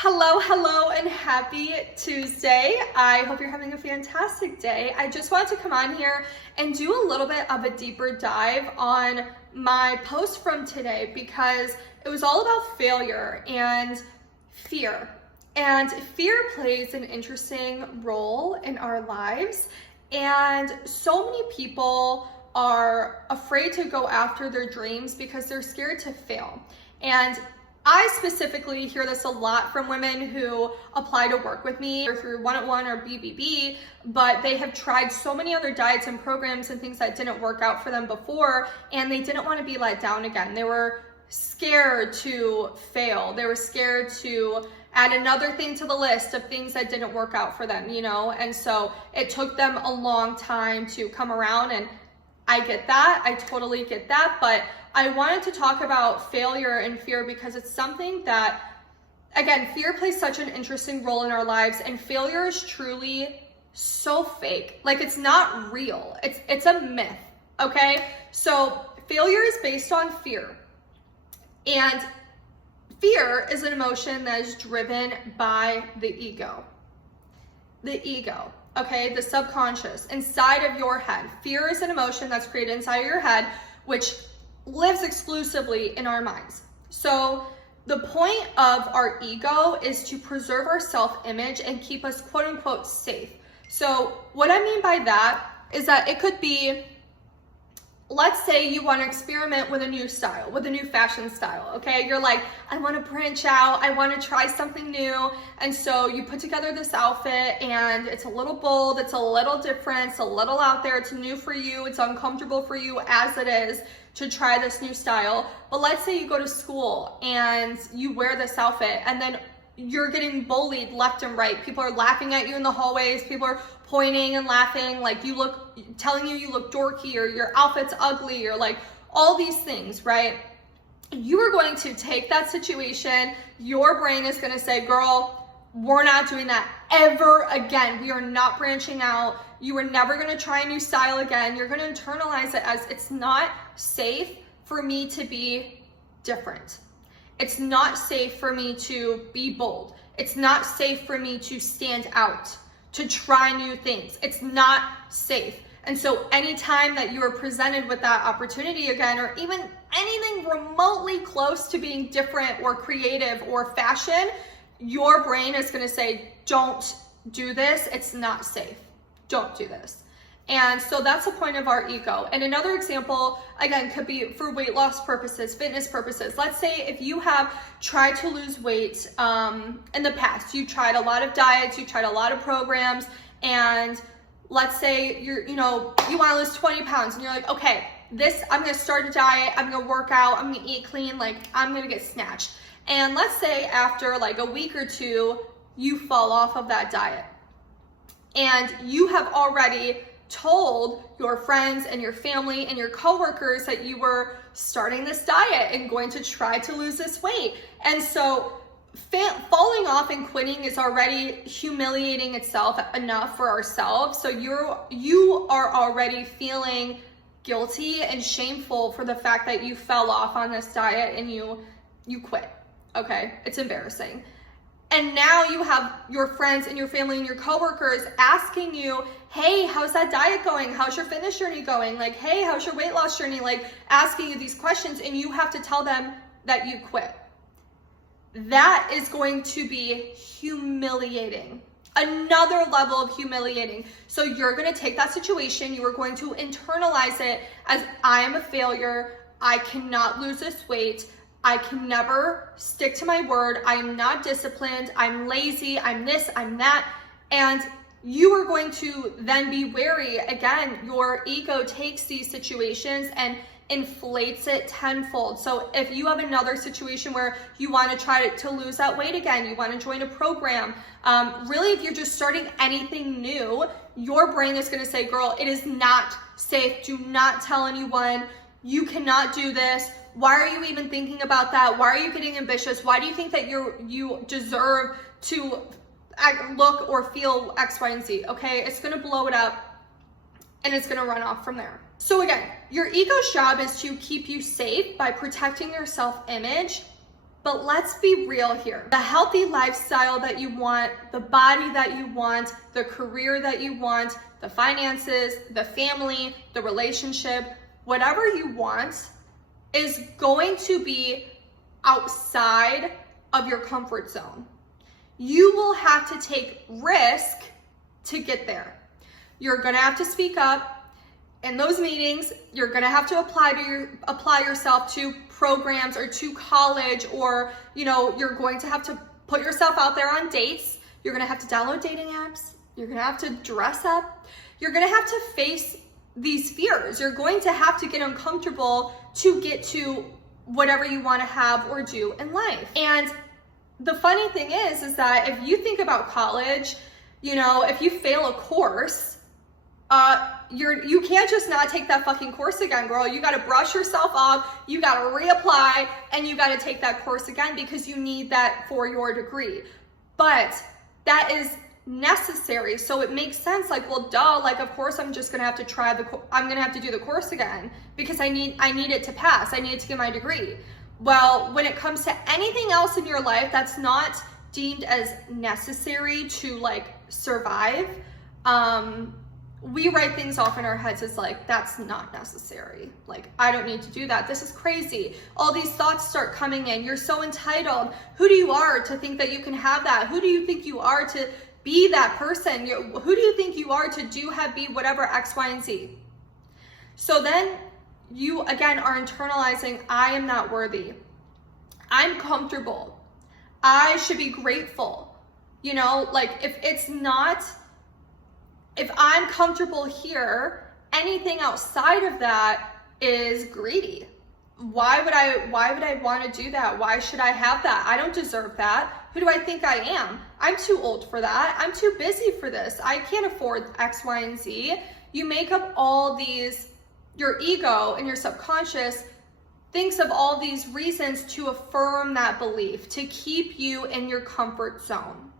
Hello, and happy Tuesday. I hope you're having a fantastic day. I just wanted to come on here and do a little bit of a deeper dive on my post from today because it was all about failure and fear. And fear plays an interesting role in our lives. And so many people are afraid to go after their dreams because they're scared to fail. And I specifically hear this a lot from women who apply to work with me or through one-on-one or BBB, but they have tried so many other diets and programs and things that didn't work out for them before, and they didn't want to be let down again. They were scared to fail. They were scared to add another thing to the list of things that didn't work out for them, and so it took them a long time to come around, and I get that. I totally get that, but I wanted to talk about failure and fear because it's something that, again, fear plays such an interesting role in our lives, and failure is truly so fake. Like, it's not real. It's a myth, okay? So failure is based on fear, and fear is an emotion that is driven by the ego. The ego. Okay, the subconscious inside of your head. Fear is an emotion that's created inside of your head, which lives exclusively in our minds. So the point of our ego is to preserve our self-image and keep us quote unquote safe. So what I mean by that is that it could be, let's say you want to experiment with a new style, with a new fashion style, okay? You're like, I want to branch out, I want to try something new. And so you put together this outfit and it's a little bold, it's a little different, it's a little out there, it's new for you, it's uncomfortable for you as it is to try this new style. But let's say you go to school and you wear this outfit and then you're getting bullied left and right. People are laughing at you in the hallways. People are pointing and laughing, like telling you look dorky or your outfit's ugly or like all these things, right? You are going to take that situation. Your brain is going to say, girl, we're not doing that ever again. We are not branching out. You are never going to try a new style again. You're going to internalize it as it's not safe for me to be different. It's not safe for me to be bold. It's not safe for me to stand out, to try new things. It's not safe. And so anytime that you are presented with that opportunity again, or even anything remotely close to being different or creative or fashion, your brain is going to say, don't do this. It's not safe. Don't do this. And so that's the point of our ego. And another example, again, could be for weight loss purposes, fitness purposes. Let's say if you have tried to lose weight in the past, you tried a lot of diets, you tried a lot of programs, and let's say you want to lose 20 pounds and you're like, okay, I'm going to start a diet, I'm going to work out, I'm going to eat clean, like I'm going to get snatched. And let's say after like a week or two, you fall off of that diet. And you have already told your friends and your family and your coworkers that you were starting this diet and going to try to lose this weight. And so falling off and quitting is already humiliating itself enough for ourselves. So you are already feeling guilty and shameful for the fact that you fell off on this diet and you quit. Okay, it's embarrassing. And now you have your friends and your family and your coworkers asking you, hey, how's that diet going? How's your fitness journey going? Like, hey, how's your weight loss journey? Like, asking you these questions, and you have to tell them that you quit. That is going to be humiliating. Another level of humiliating. So you're going to take that situation, you are going to internalize it as, I am a failure, I cannot lose this weight, I can never stick to my word, I am not disciplined, I'm lazy, I'm this, I'm that. And you are going to then be wary. Again, your ego takes these situations and inflates it tenfold. So if you have another situation where you want to try to lose that weight again, you want to join a program, really if you're just starting anything new, your brain is going to say, girl, it is not safe. Do not tell anyone. You cannot do this. Why are you even thinking about that? Why are you getting ambitious? Why do you think that you deserve to look or feel X, Y, and Z? Okay, it's gonna blow it up and it's gonna run off from there. So again, your ego's job is to keep you safe by protecting your self-image, But let's be real here. The healthy lifestyle that you want, the body that you want, the career that you want, the finances, the family, the relationship, whatever you want is going to be outside of your comfort zone. You will have to take risk to get there. You're gonna have to speak up in those meetings. You're gonna have to apply yourself to programs or to college, or you're going to have to put yourself out there on dates. You're gonna have to download dating apps. You're gonna have to dress up. You're gonna have to face these fears. You're going to have to get uncomfortable to get to whatever you want to have or do in life. And the funny thing is that if you think about college, if you fail a course, you can't just not take that fucking course again, girl. You got to brush yourself off, you got to reapply, and you got to take that course again because you need that for your degree. But that is necessary. So it makes sense, like, well, duh, like, of course I'm just gonna have to I'm gonna have to do the course again because I need it to pass. I need it to get my degree. Well, when it comes to anything else in your life that's not deemed as necessary to like survive, we write things off in our heads as like, that's not necessary. Like, I don't need to do that. This is crazy. All these thoughts start coming in. You're so entitled. Who do you are to think that you can have that? Who do you think you are to be that person? Who do you think you are to be whatever X, Y, and Z? So then you again are internalizing, I am not worthy. I'm comfortable. I should be grateful. Like if I'm comfortable here, anything outside of that is greedy. Why would I want to do that? Why should I have that? I don't deserve that. Who do I think I am? I'm too old for that. I'm too busy for this. I can't afford X, Y, and Z. You make up all these, your ego and your subconscious thinks of all these reasons to affirm that belief, to keep you in your comfort zone.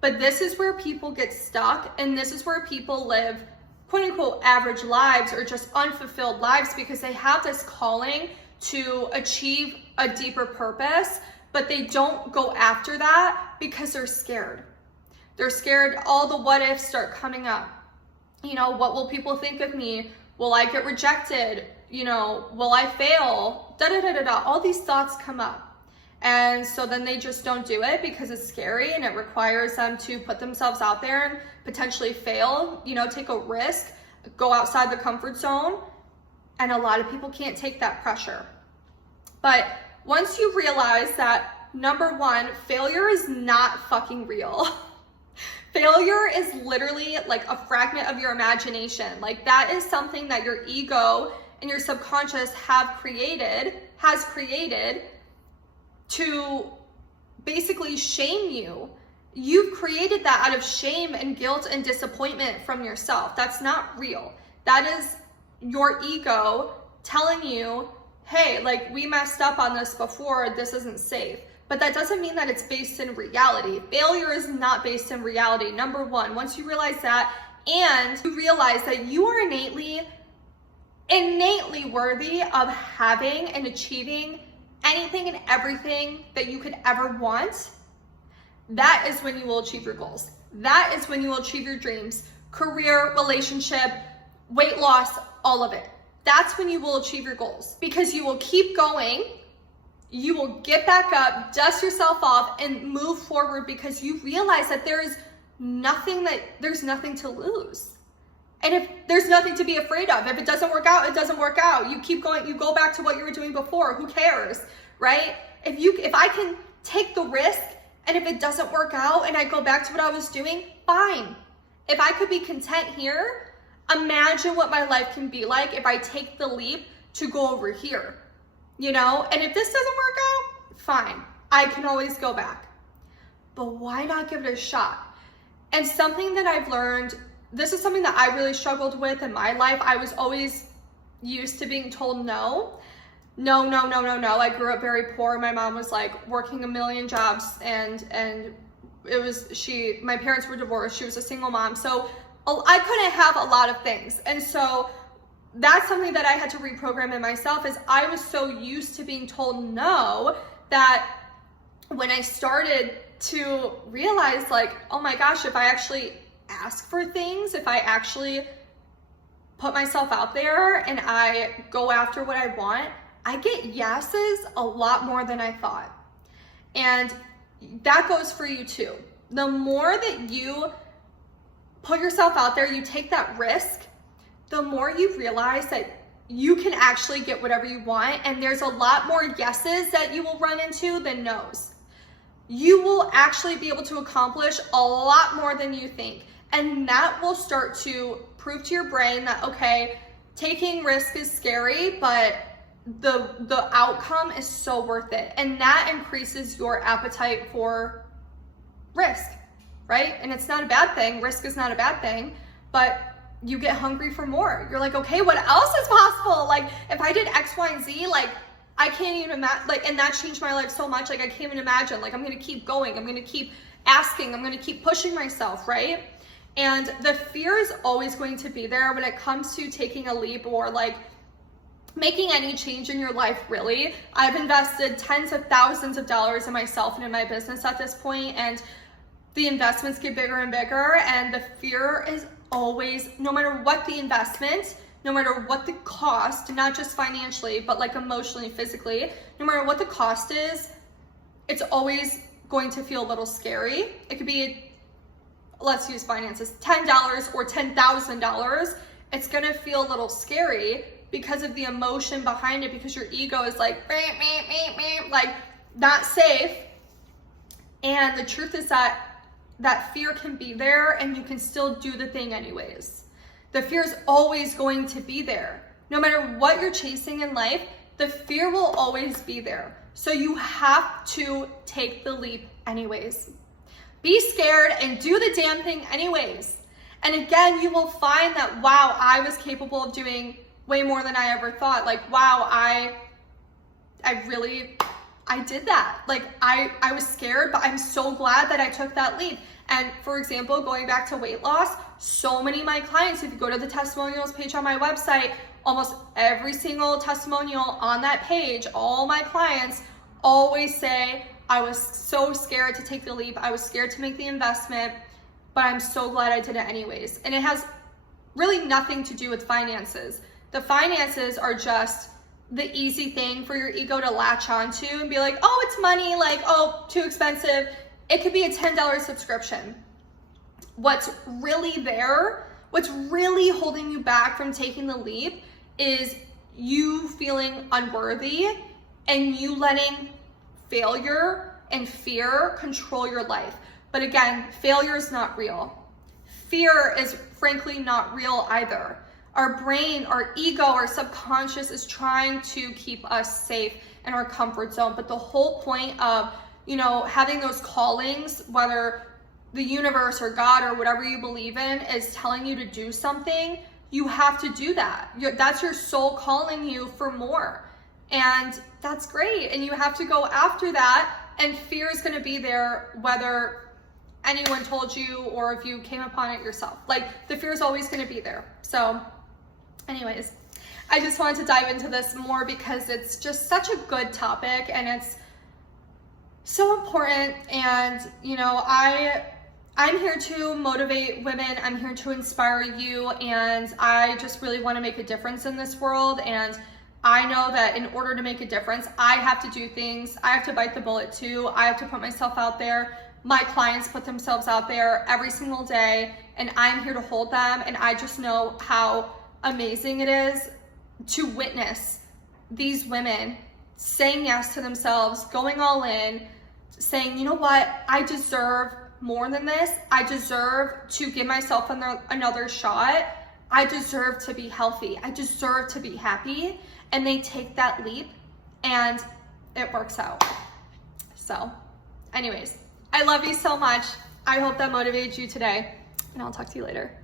But this is where people get stuck, and this is where people live quote unquote average lives or just unfulfilled lives because they have this calling to achieve a deeper purpose, but they don't go after that because they're scared. They're scared. All the what ifs start coming up. What will people think of me? Will I get rejected? Will I fail? All these thoughts come up. And so then they just don't do it because it's scary and it requires them to put themselves out there and potentially fail, take a risk, go outside the comfort zone. And a lot of people can't take that pressure. But once you realize that, number one, failure is not fucking real. Failure is literally like a fragment of your imagination. Like, that is something that your ego and your subconscious has created to basically shame you. You've created that out of shame and guilt and disappointment from yourself. That's not real. That is your ego telling you, hey, like, we messed up on this before, this isn't safe. But that doesn't mean that it's based in reality. Failure is not based in reality. Number one, once you realize that, and you realize that you are innately worthy of having and achieving anything and everything that you could ever want, that is when you will achieve your goals. That is when you will achieve your dreams, career, relationship, weight loss, all of it. That's when you will achieve your goals, because you will keep going. You will get back up, dust yourself off, and move forward because you realize that there's nothing to lose. And if there's nothing to be afraid of, if it doesn't work out, it doesn't work out. You keep going, you go back to what you were doing before. Who cares, right? If I can take the risk, and if it doesn't work out and I go back to what I was doing, fine. If I could be content here, imagine what my life can be like if I take the leap to go over here, And if this doesn't work out, fine. I can always go back. But why not give it a shot? And something that I've learned, this is something that I really struggled with in my life. I was always used to being told no. No. I grew up very poor. My mom was like working a million jobs, and my parents were divorced. She was a single mom. So I couldn't have a lot of things. And so that's something that I had to reprogram in myself, is I was so used to being told no that when I started to realize like, oh my gosh, if I actually ask for things, if I actually put myself out there and I go after what I want, I get yeses a lot more than I thought. And that goes for you too. The more that you put yourself out there, you take that risk, the more you realize that you can actually get whatever you want. And there's a lot more yeses that you will run into than no's. You will actually be able to accomplish a lot more than you think. And that will start to prove to your brain that, okay, taking risk is scary, but the outcome is so worth it. And that increases your appetite for risk, right? And it's not a bad thing. Risk is not a bad thing, but you get hungry for more. You're like, okay, what else is possible? Like if I did X, Y, and Z, like I can't even imagine, like, and that changed my life so much. Like I can't even imagine, like I'm going to keep going. I'm going to keep asking. I'm going to keep pushing myself, right? And the fear is always going to be there when it comes to taking a leap or like making any change in your life, really. I've invested tens of thousands of dollars in myself and in my business at this point, and the investments get bigger and bigger, and the fear is always, no matter what the investment, no matter what the cost, not just financially, but like emotionally, physically, no matter what the cost is, it's always going to feel a little scary. It could be, let's use finances, $10 or $10,000. It's gonna feel a little scary because of the emotion behind it, because your ego is like not safe. And the truth is that fear can be there and you can still do the thing anyways. The fear is always going to be there. No matter what you're chasing in life, the fear will always be there. So you have to take the leap anyways. Be scared and do the damn thing anyways. And again, you will find that, wow, I was capable of doing way more than I ever thought. Like, wow, I did that. Like I was scared, but I'm so glad that I took that leap. And for example, going back to weight loss, so many of my clients, if you go to the testimonials page on my website, almost every single testimonial on that page, all my clients always say, I was so scared to take the leap. I was scared to make the investment, but I'm so glad I did it anyways. And it has really nothing to do with finances. The finances are just the easy thing for your ego to latch onto and be like, oh, it's money, like, oh, too expensive. It could be a $10 subscription. What's really there, what's really holding you back from taking the leap is you feeling unworthy and you letting failure and fear control your life. But again, failure is not real. Fear is frankly not real either. Our brain, our ego, our subconscious is trying to keep us safe in our comfort zone. But the whole point of, having those callings, whether the universe or God or whatever you believe in is telling you to do something, you have to do that. That's your soul calling you for more. And that's great. And you have to go after that. And fear is going to be there whether anyone told you or if you came upon it yourself. Like the fear is always going to be there. So anyways, I just wanted to dive into this more because it's just such a good topic and it's so important. And I'm here to motivate women. I'm here to inspire you. And I just really want to make a difference in this world. And I know that in order to make a difference, I have to do things. I have to bite the bullet too. I have to put myself out there. My clients put themselves out there every single day, and I'm here to hold them. And I just know how amazing it is to witness these women saying yes to themselves, going all in, saying, you know what, I deserve more than this. I deserve to give myself another shot. I deserve to be healthy. I deserve to be happy. And they take that leap and it works out. So anyways, I love you so much. I hope that motivates you today, and I'll talk to you later.